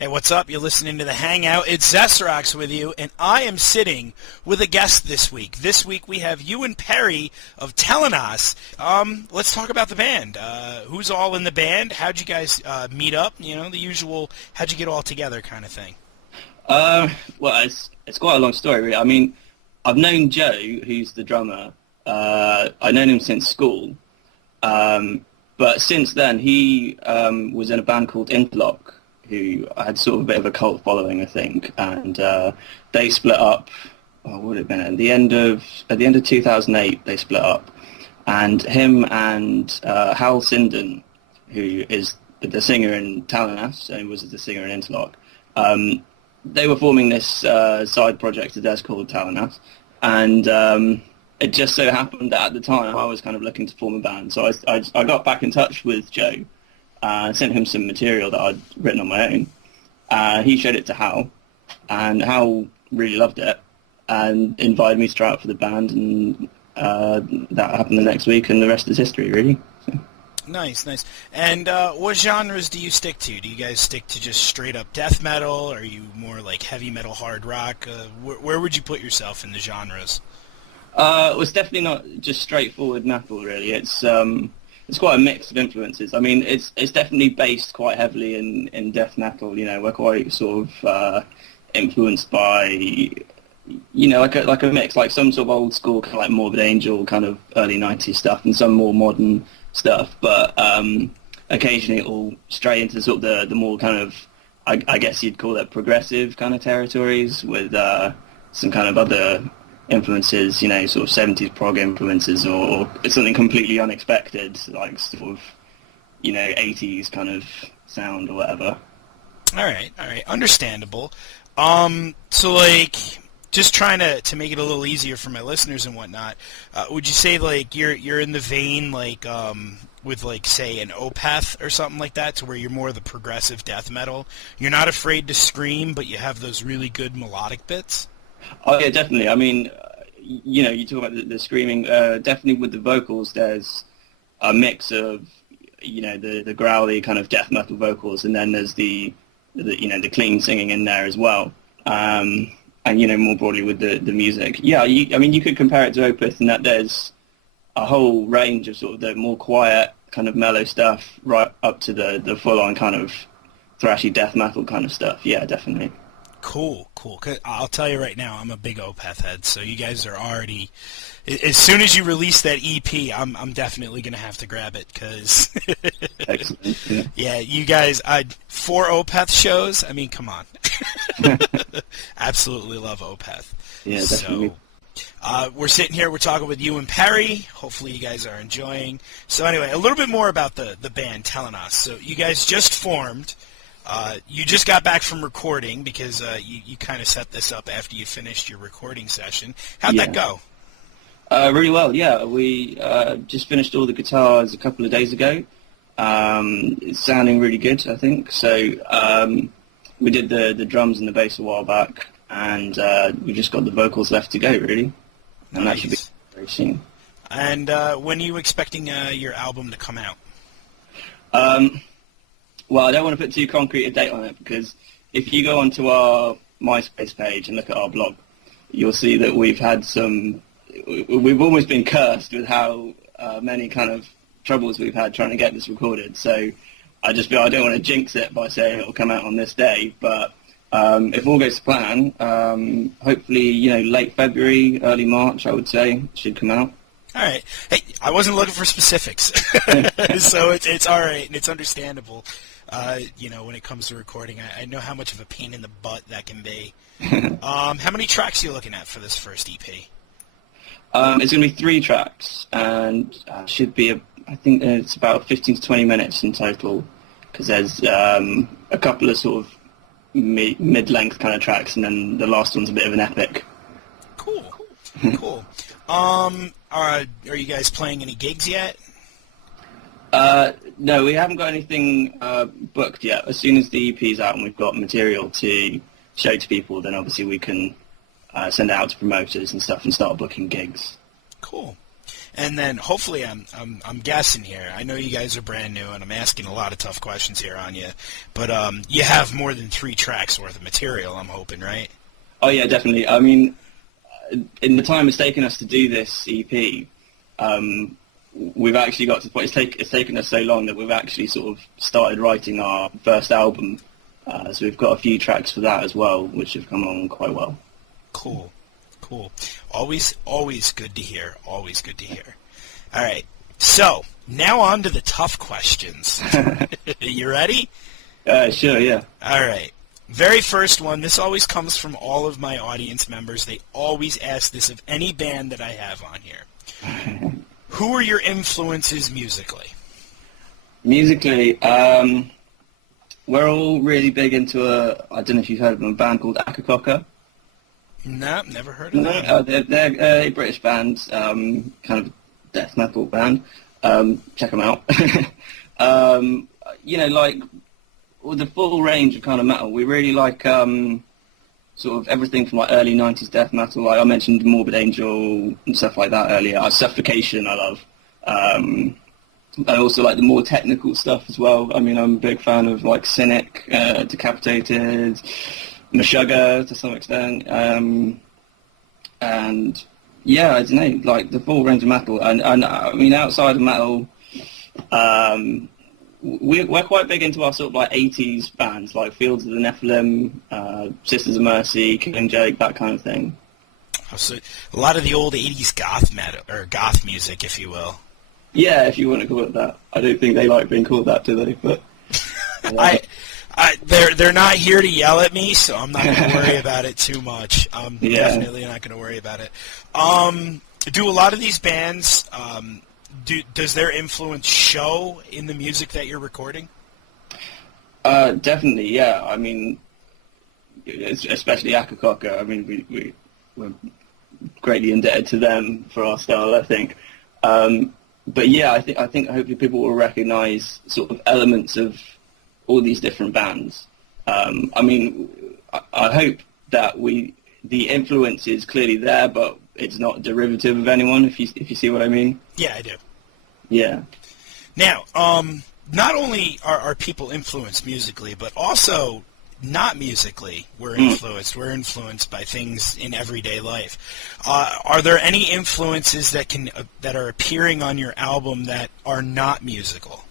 Hey, what's up? You're listening to the Hangout. It's xeserox with you, and I am sitting with a guest this week. This week we have Ewan Parry of TALANAS. Let's talk about the band. Who's all in the band? How'd you guys meet up? You know, the usual, how'd you get all together kind of thing. Well, it's quite a long story, really. I mean, I've known Joe, who's the drummer. I've known him since school. But since then, he was in a band called Interlock, who had sort of a bit of a cult following, I think, and they split up. What would it have been at the end of 2008? They split up, and him and Hal Sinden, who is the singer in Talanas and was the singer in Interlock, they were forming this side project of theirs called Talanas, and it just so happened that at the time I was kind of looking to form a band, so I got back in touch with Joe. Sent him some material that I'd written on my own. He showed it to Hal, and Hal really loved it and invited me to try out for the band, and that happened the next week, and the rest is history, really. So. Nice. And what genres do you stick to? Do you guys stick to just straight up death metal? Are you more like heavy metal, hard rock? Where would you put yourself in the genres? It's definitely not just straightforward metal, really. It's quite a mix of influences. I mean, it's definitely based quite heavily in death metal. You know, we're quite sort of influenced by, you know, like a mix, like some sort of old school kind of like Morbid Angel kind of early '90s stuff, and some more modern stuff. But occasionally it'll stray into sort of the more kind of, I guess you'd call it progressive kind of territories with some kind of other influences, you know, sort of 70s prog influences, or something completely unexpected, like sort of, you know, 80s kind of sound or whatever. All right, understandable. So like, just trying to make it a little easier for my listeners and whatnot, would you say like you're in the vein like with like say an Opeth or something like that, to where you're more the progressive death metal? You're not afraid to scream, but you have those really good melodic bits? Oh yeah, definitely. I mean, you know, you talk about the screaming. Definitely with the vocals, there's a mix of, you know, the growly kind of death metal vocals, and then there's the you know, the clean singing in there as well. And you know, more broadly with the music. Yeah, I mean, you could compare it to Opeth in that there's a whole range of sort of the more quiet kind of mellow stuff, right up to the full-on kind of thrashy death metal kind of stuff. Yeah, definitely. Cool. 'Cause I'll tell you right now, I'm a big Opeth head, so you guys are already... As soon as you release that EP, I'm definitely going to have to grab it, because... Excellent. Yeah, you guys... 4 Opeth shows? I mean, come on. Absolutely love Opeth. Yeah, definitely. So, we're sitting here, we're talking with Ewan Parry. Hopefully you guys are enjoying. So anyway, a little bit more about the band, Talanas. So you guys just formed... you just got back from recording, because you kind of set this up after you finished your recording session. How'd that go? Really well, yeah. We just finished all the guitars a couple of days ago. It's sounding really good, I think. So we did the drums and the bass a while back, and we just got the vocals left to go, really. And Nice. That should be very soon. And when are you expecting your album to come out? Well, I don't want to put too concrete a date on it, because if you go onto our MySpace page and look at our blog, you'll see that we've almost been cursed with how many kind of troubles we've had trying to get this recorded. So I just feel I don't want to jinx it by saying it'll come out on this day, but if all goes to plan, hopefully, you know, late February, early March, I would say, it should come out. All right. Hey, I wasn't looking for specifics, so it's all right, and it's understandable. You know, when it comes to recording, I know how much of a pain in the butt that can be. How many tracks are you looking at for this first EP? It's going to be 3 tracks, and should be, I think it's about 15 to 20 minutes in total, because there's a couple of sort of mid-length kind of tracks, and then the last one's a bit of an epic. Cool. Are you guys playing any gigs yet? No, we haven't got anything booked yet. As soon as the EP's out and we've got material to show to people, then obviously we can send it out to promoters and stuff and start booking gigs. Cool. and then hopefully I'm guessing here. I know you guys are brand new, and I'm asking a lot of tough questions here on you, but you have more than 3 tracks worth of material. I'm hoping, right? Oh yeah, definitely. I mean, in the time it's taken us to do this EP, we've actually got to the point. It's taken us so long that we've actually sort of started writing our first album. So we've got a few tracks for that as well, which have come along quite well. Cool. Always good to hear. Always good to hear. All right. So now on to the tough questions. You ready? Sure, yeah. All right. Very first one. This always comes from all of my audience members. They always ask this of any band that I have on here. Who are your influences musically? Musically, we're all really big into I don't know if you've heard of them, a band called Akakoka. No, never heard of that. No, they're a British band, kind of death metal band. Check them out. Like with the full range of kind of metal, we really like sort of everything from like early 90s death metal. Like I mentioned Morbid Angel and stuff like that earlier. Suffocation I love. I also like the more technical stuff as well. I mean, I'm a big fan of like Cynic, Decapitated, Meshuggah to some extent, and yeah, I don't know, like the full range of metal. And I mean, outside of metal, we're quite big into our sort of like 80s bands, like Fields of the Nephilim, Sisters of Mercy, Killing Joke, that kind of thing. So a lot of the old 80s goth metal, or goth music, if you will. Yeah, if you want to call it that. I don't think they like being called that, do they? But they're not here to yell at me, so I'm not going to worry about it too much. Definitely not going to worry about it. Do a lot of these bands, does their influence show in the music that you're recording? Definitely, yeah. I mean, especially Akakoka. I mean, we're greatly indebted to them for our style, I think. But yeah, I think hopefully people will recognise sort of elements of all these different bands. I mean, I hope that the influence is clearly there, but it's not derivative of anyone. If you see what I mean. Yeah, I do. Yeah. Now, not only are people influenced musically, but also not musically we're influenced. We're influenced by things in everyday life. Are there any influences that are appearing on your album that are not musical?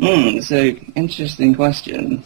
It's an interesting question.